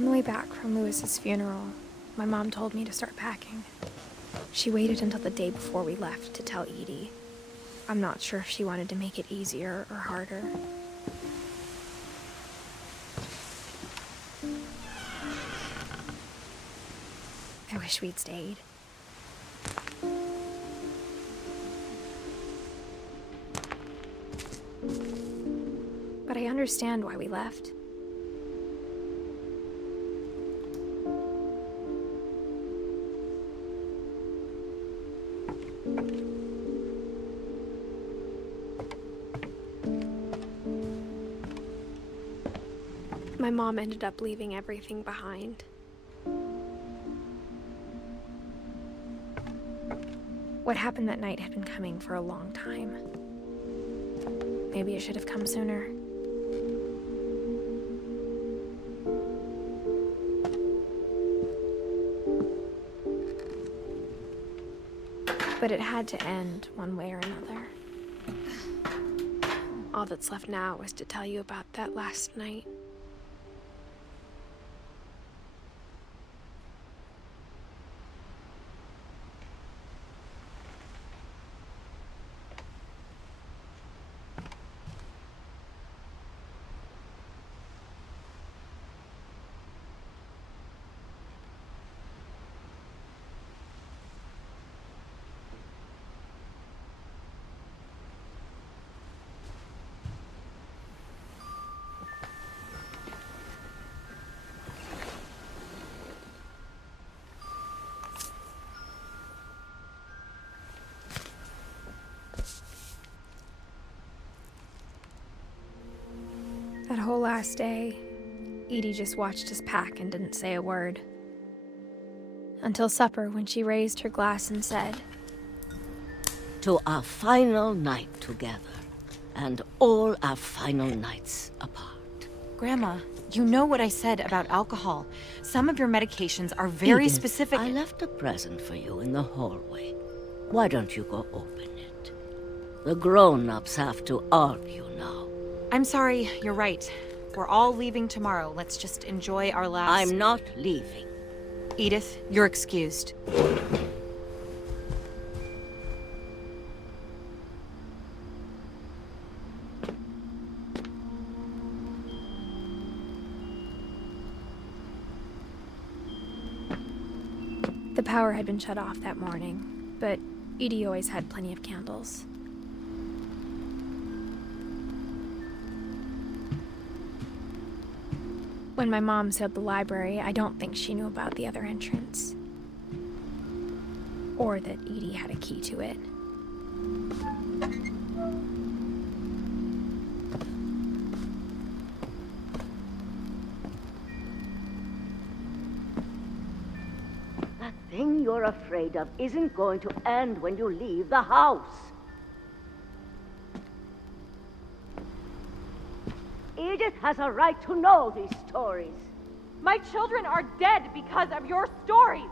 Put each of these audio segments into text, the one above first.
On the way back from Lewis's funeral, my mom told me to start packing. She waited until the day before we left to tell Edie. I'm not sure if she wanted to make it easier or harder. I wish we'd stayed. But I understand why we left. My mom ended up leaving everything behind. What happened that night had been coming for a long time. Maybe it should have come sooner. But it had to end one way or another. All that's left now is to tell you about that last night. That whole last day, Edie just watched us pack and didn't say a word. Until supper, when she raised her glass and said, "To our final night together, and all our final nights apart." Grandma, you know what I said about alcohol. Some of your medications are very Edith, specific. I left a present for you in the hallway. Why don't you go open it? The grown-ups have to argue now. I'm sorry, you're right. We're all leaving tomorrow. Let's just enjoy our last... I'm not leaving. Edith, you're excused. the power had been shut off that morning, but Edie always had plenty of candles. When my mom sealed the library, I don't think she knew about the other entrance. Or that Edie had a key to it. That thing you're afraid of isn't going to end when you leave the house. Edith has a right to know these stories. My children are dead because of your stories.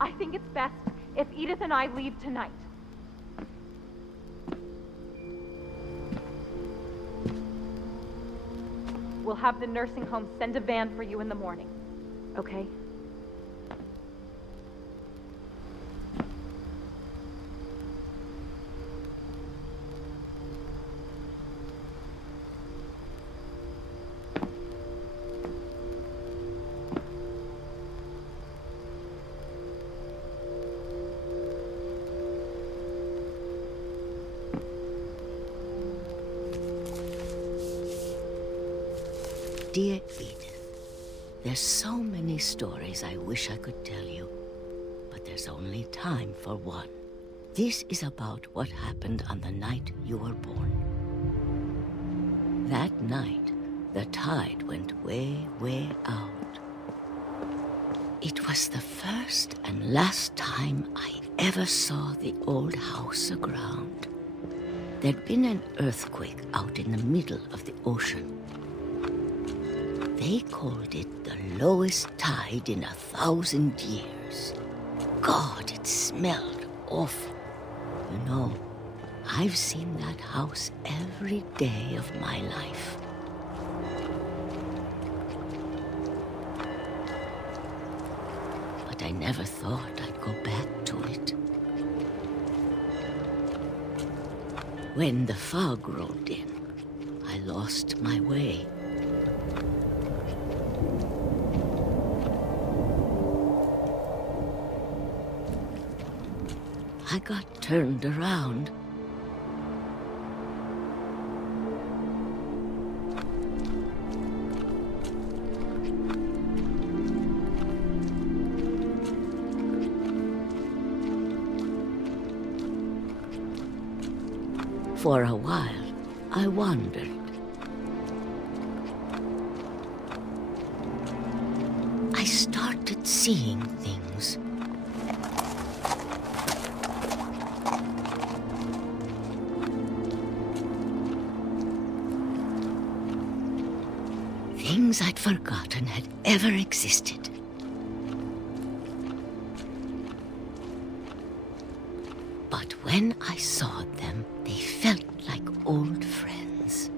I think it's best if Edith and I leave tonight. We'll have the nursing home send a van for you in the morning, okay? Dear Edith, there's so many stories I wish I could tell you, but there's only time for one. This is about what happened on the night you were born. That night, the tide went way, way out. It was the first and last time I ever saw the old house aground. There'd been an earthquake out in the middle of the ocean. They called it the lowest tide in 1,000 years. God, it smelled awful. You know, I've seen that house every day of my life. never thought I'd go back to it. When the fog rolled in, I lost my way. I got turned around. For a while, I wandered. I started seeing things. Things I'd forgotten had ever existed. But when I saw them, they felt like old friends.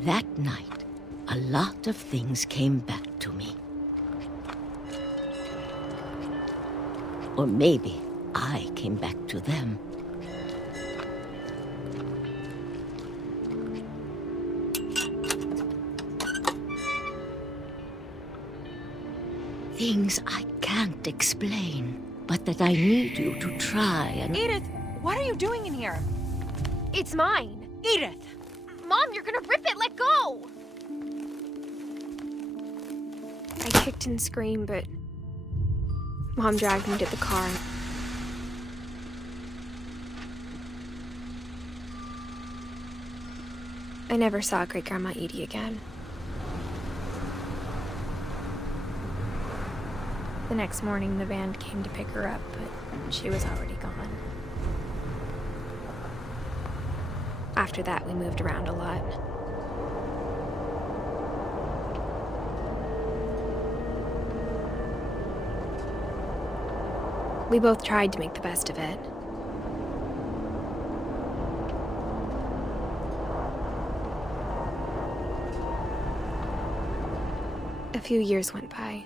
That night, a lot of things came back to me. Or maybe I came back to them. Things I can't explain, but that I need you to try and... Edith, what are you doing in here? It's mine. Edith! Mom, you're gonna rip it! Let go! I kicked and screamed, but Mom dragged me to the car. I never saw Great-Grandma Edie again. The next morning, the van came to pick her up, but she was already gone. After that, we moved around a lot. We both tried to make the best of it. A few years went by.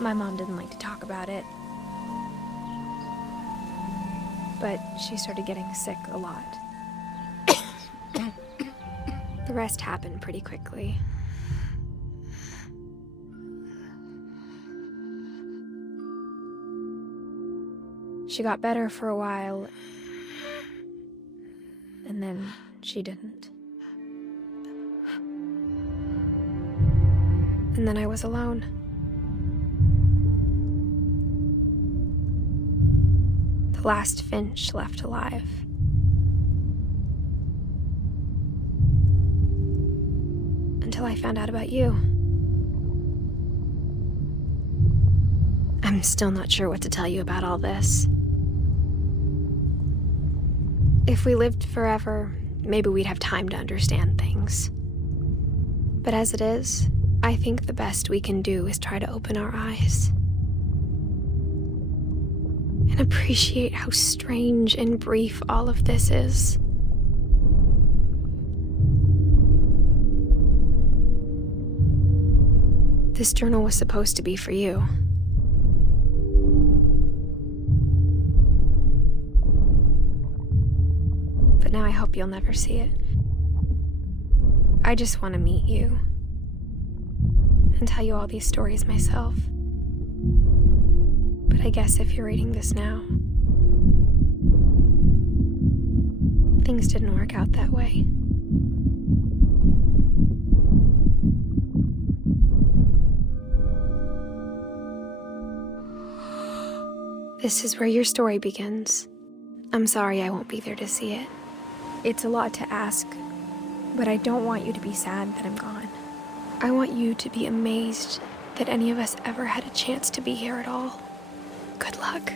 My mom didn't like to talk about it, but she started getting sick a lot. The rest happened pretty quickly. She got better for a while, and then she didn't. And then I was alone. The last Finch left alive. Until I found out about you. I'm still not sure what to tell you about all this. If we lived forever, maybe we'd have time to understand things. But as it is, I think the best we can do is try to open our eyes. And appreciate how strange and brief all of this is. This journal was supposed to be for you. But now I hope you'll never see it. I just want to meet you and tell you all these stories myself. But I guess if you're reading this now, things didn't work out that way. This is where your story begins. I'm sorry I won't be there to see it. It's a lot to ask, but I don't want you to be sad that I'm gone. I want you to be amazed that any of us ever had a chance to be here at all. Good luck.